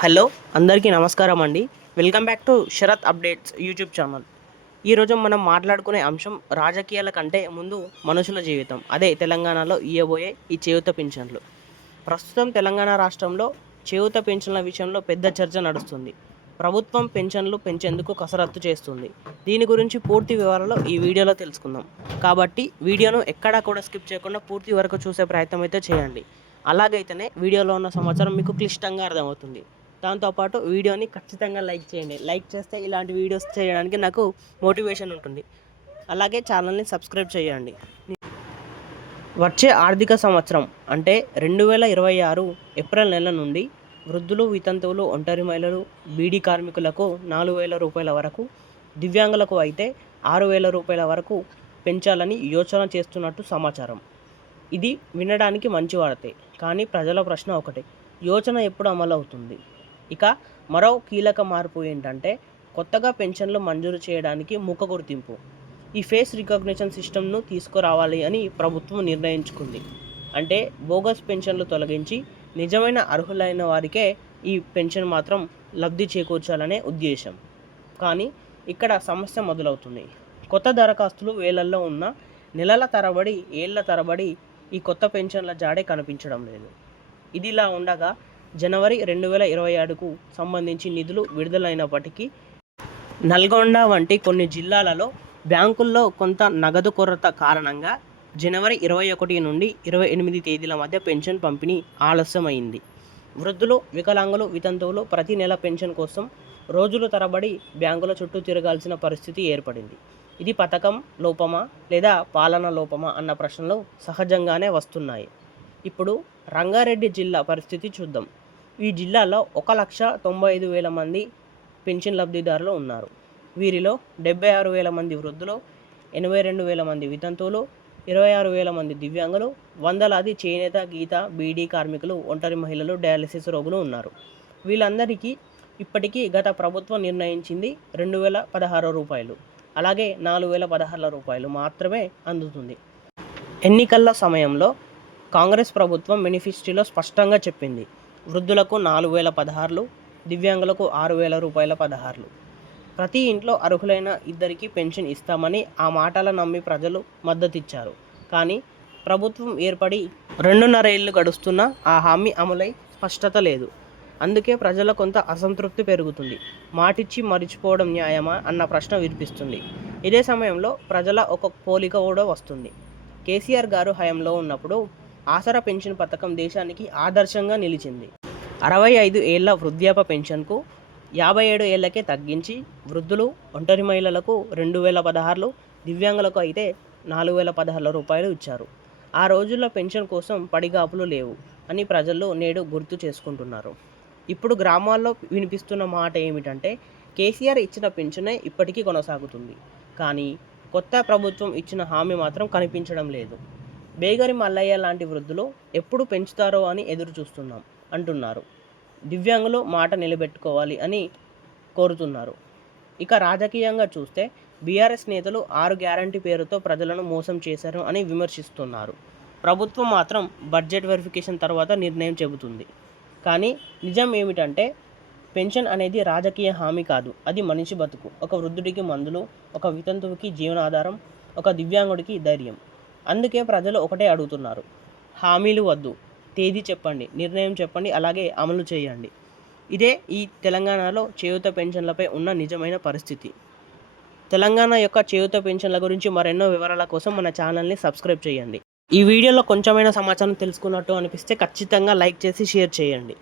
Hello అందరికీ నమస్కారం అండి. Welcome back to Sarath updates YouTube channel. ఈరోజు మనం మాట్లాడుకునే అంశం రాజకీయాల కంటే ముందు మనుషుల జీవితం. అదే తెలంగాణలో ఇయ్యబోయే ఈ చేయూత పింఛన్లు. ప్రస్తుతం తెలంగాణ రాష్ట్రంలో చేయూత పింఛన్ల విషయంలో పెద్ద చర్చ నడుస్తుంది. ప్రభుత్వం పెన్షన్లు పెంచేందుకు కసరత్తు చేస్తుంది. దీని గురించి పూర్తి వివరాలు ఈ వీడియోలో తెలుసుకుందాం. కాబట్టి వీడియోను ఎక్కడా కూడా స్కిప్ చేయకుండా పూర్తి వరకు చూసే ప్రయత్నం అయితే చేయండి. అలాగైతేనే వీడియోలో ఉన్న సమాచారం మీకు క్లిష్టంగా అర్థమవుతుంది. దాంతోపాటు వీడియోని ఖచ్చితంగా లైక్ చేయండి. లైక్ చేస్తే ఇలాంటి వీడియోస్ చేయడానికి నాకు మోటివేషన్ ఉంటుంది. అలాగే ఛానల్ని సబ్స్క్రైబ్ చేయండి. వచ్చే ఆర్థిక సంవత్సరం అంటే 2026 ఏప్రిల్ నెల నుండి వృద్ధులు, వితంతువులు, ఒంటరి మహిళలు, బీడీ కార్మికులకు 4,000 రూపాయల వరకు, దివ్యాంగులకు అయితే 6,000 రూపాయల వరకు పెంచాలని యోచన చేస్తున్నట్టు సమాచారం. ఇది వినడానికి మంచి వార్తే. కానీ ప్రజల ప్రశ్న ఒకటే, యోచన ఎప్పుడు అమలవుతుంది? ఇక మరో కీలక మార్పు ఏంటంటే కొత్తగా పెన్షన్లు మంజూరు చేయడానికి ముఖ గుర్తింపు, ఈ ఫేస్ రికగ్నిషన్ సిస్టమ్ను తీసుకురావాలి అని ప్రభుత్వం నిర్ణయించుకుంది. అంటే బోగస్ పెన్షన్లు తొలగించి నిజమైన అర్హులైన వారికే ఈ పెన్షన్ మాత్రం లబ్ధి చేకూర్చాలనే ఉద్దేశం. కానీ ఇక్కడ సమస్య మొదలవుతుంది. కొత్త దరఖాస్తులు వేలల్లో ఉన్న నెలల తరబడి, ఏళ్ల తరబడి ఈ కొత్త పెన్షన్ల జాడే కనిపించడం లేదు. ఇదిలా ఉండగా జనవరి 2027కు సంబంధించి నిధులు విడుదలైనప్పటికీ నల్గొండ వంటి కొన్ని జిల్లాలలో బ్యాంకుల్లో కొంత నగదు కొరత కారణంగా జనవరి 21 నుండి 28 తేదీల మధ్య పెన్షన్ పంపిణీ ఆలస్యమైంది. వృద్ధులు, వికలాంగులు, వితంతువులు ప్రతి నెల పెన్షన్ కోసం రోజుల తరబడి బ్యాంకుల చుట్టూ తిరగాల్సిన పరిస్థితి ఏర్పడింది. ఇది పథకం లోపమా లేదా పాలన లోపమా అన్న ప్రశ్నలు సహజంగానే వస్తున్నాయి. ఇప్పుడు రంగారెడ్డి జిల్లా పరిస్థితి చూద్దాం. ఈ జిల్లాలో 1,95,000 మంది పెన్షన్ లబ్ధిదారులు ఉన్నారు. వీరిలో 76,000 మంది వృద్ధులు, 82,000 మంది వితంతువులు, 26,000 మంది దివ్యాంగులు, వందలాది చేనేత, గీత, బీడీ కార్మికులు, ఒంటరి మహిళలు, డయాలసిస్ రోగులు ఉన్నారు. వీళ్ళందరికీ ఇప్పటికీ గత ప్రభుత్వం నిర్ణయించింది 2,016 రూపాయలు, అలాగే 4,016 రూపాయలు మాత్రమే అందుతుంది. ఎన్నికల సమయంలో కాంగ్రెస్ ప్రభుత్వం మేనిఫెస్టోలో స్పష్టంగా చెప్పింది, వృద్ధులకు 4,016, దివ్యాంగులకు 6,000 రూపాయల 16. ప్రతి ఇంట్లో అర్హులైన ఇద్దరికి పెన్షన్ ఇస్తామని ఆ మాటల నమ్మి ప్రజలు మద్దతిచ్చారు. కానీ ప్రభుత్వం ఏర్పడి 2.5 ఏళ్లు గడుస్తున్నా ఆ హామీ అమలై స్పష్టత లేదు. అందుకే ప్రజల కొంత అసంతృప్తి పెరుగుతుంది. మాటిచ్చి మరిచిపోవడం న్యాయమా అన్న ప్రశ్న వినిపిస్తుంది. ఇదే సమయంలో ప్రజల ఒక పోలిక కూడా వస్తుంది. కేసీఆర్ గారు హయాంలో ఉన్నప్పుడు ఆసరా పెన్షన్ పథకం దేశానికి ఆదర్శంగా నిలిచింది. 65 ఏళ్ల వృద్ధాప్య పెన్షన్కు 57 ఏళ్లకే తగ్గించి వృద్ధులు, ఒంటరి మహిళలకు 2,016, దివ్యాంగులకు అయితే 4,016 రూపాయలు ఇచ్చారు. ఆ రోజుల్లో పెన్షన్ కోసం పడిగాపులు లేవు అని ప్రజలు నేడు గుర్తు చేసుకుంటున్నారు. ఇప్పుడు గ్రామాల్లో వినిపిస్తున్న మాట ఏమిటంటే కేసీఆర్ ఇచ్చిన పెన్షనే ఇప్పటికీ కొనసాగుతుంది. కానీ కొత్త ప్రభుత్వం ఇచ్చిన హామీ మాత్రం కనిపించడం లేదు. బేగరి మల్లయ్య లాంటి వృద్ధులు ఎప్పుడు పెంచుతారో అని ఎదురు చూస్తున్నాం అంటున్నారు. దివ్యాంగులు మాట నిలబెట్టుకోవాలి అని కోరుతున్నారు. ఇక రాజకీయంగా చూస్తే బీఆర్ఎస్ నేతలు 6 గ్యారంటీ పేరుతో ప్రజలను మోసం చేశారు అని విమర్శిస్తున్నారు. ప్రభుత్వం మాత్రం బడ్జెట్ వెరిఫికేషన్ తర్వాత నిర్ణయం చెబుతుంది. కానీ నిజం ఏమిటంటే పెన్షన్ అనేది రాజకీయ హామీ కాదు, అది మనిషి బతుకు. ఒక వృద్ధుడికి మందులు, ఒక వితంతువుకి జీవనాధారం, ఒక దివ్యాంగుడికి ధైర్యం. అందుకే ప్రజలు ఒకటే అడుగుతున్నారు, హామీలు వద్దు, తేదీ చెప్పండి, నిర్ణయం చెప్పండి, అలాగే అమలు చేయండి. ఇదే ఈ తెలంగాణలో చేయూత పెన్షన్లపై ఉన్న నిజమైన పరిస్థితి. తెలంగాణ యొక్క చేయూత పెన్షన్ల గురించి మరెన్నో వివరాల కోసం మన ఛానల్ని సబ్స్క్రైబ్ చేయండి. ఈ వీడియోలో కొంచెమైనా సమాచారం తెలుసుకున్నట్టు అనిపిస్తే ఖచ్చితంగా లైక్ చేసి షేర్ చేయండి.